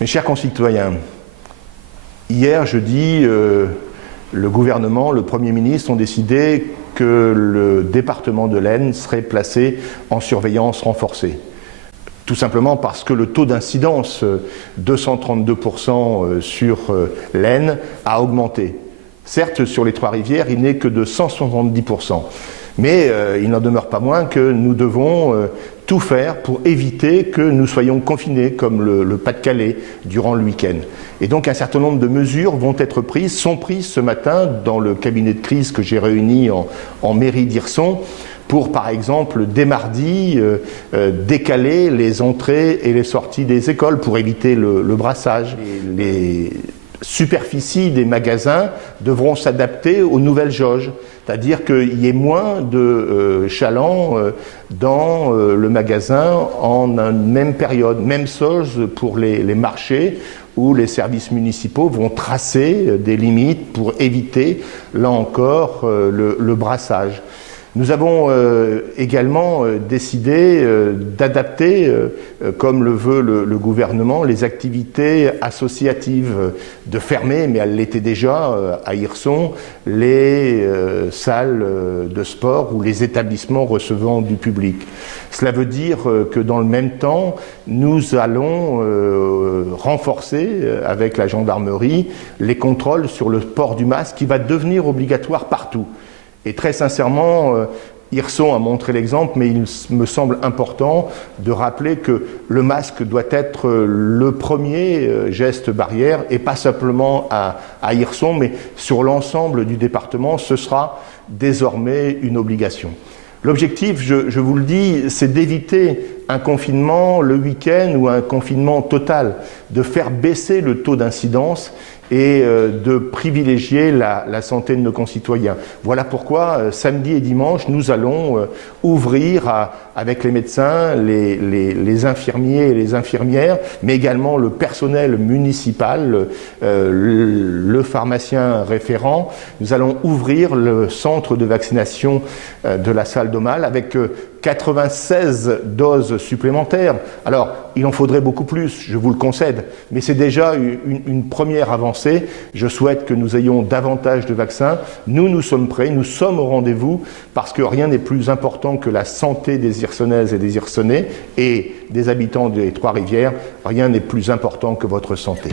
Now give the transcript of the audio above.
Mes chers concitoyens, hier jeudi, le gouvernement, le Premier ministre ont décidé que le département de l'Aisne serait placé en surveillance renforcée. Tout simplement parce que le taux d'incidence, 232% sur l'Aisne, a augmenté. Certes, sur les Trois-Rivières, il n'est que de 170%. Mais il n'en demeure pas moins que nous devons tout faire pour éviter que nous soyons confinés, comme le Pas-de-Calais, durant le week-end. Et donc un certain nombre de mesures sont prises ce matin dans le cabinet de crise que j'ai réuni en mairie d'Hirson, pour, par exemple, dès mardi, décaler les entrées et les sorties des écoles pour éviter le brassage. Les superficies des magasins devront s'adapter aux nouvelles jauges, c'est-à-dire qu'il y ait moins de chalands dans le magasin en une même période. Même chose pour les marchés, où les services municipaux vont tracer des limites pour éviter, là encore, le brassage. Nous avons également décidé d'adapter, comme le veut le gouvernement, les activités associatives, de fermer, mais elles l'étaient déjà à Hirson, les salles de sport ou les établissements recevant du public. Cela veut dire que dans le même temps, nous allons renforcer avec la gendarmerie les contrôles sur le port du masque qui va devenir obligatoire partout. Et très sincèrement, Hirson a montré l'exemple, mais il me semble important de rappeler que le masque doit être le premier geste barrière, et pas simplement à Hirson, mais sur l'ensemble du département, ce sera désormais une obligation. L'objectif, je vous le dis, c'est d'éviter un confinement le week-end ou un confinement total, de faire baisser le taux d'incidence et de privilégier la santé de nos concitoyens. Voilà pourquoi samedi et dimanche, nous allons ouvrir avec les médecins, les infirmiers et les infirmières, mais également le personnel municipal, le pharmacien référent. Nous allons ouvrir le centre de vaccination de la salle d'Aumale avec 96 doses supplémentaires. Alors, il en faudrait beaucoup plus, je vous le concède, mais c'est déjà une première avancée. Je souhaite que nous ayons davantage de vaccins. Nous sommes prêts, nous sommes au rendez-vous, parce que rien n'est plus important que la santé des Hirsonnaises et des Hirsonnais et des habitants des Trois-Rivières. Rien n'est plus important que votre santé.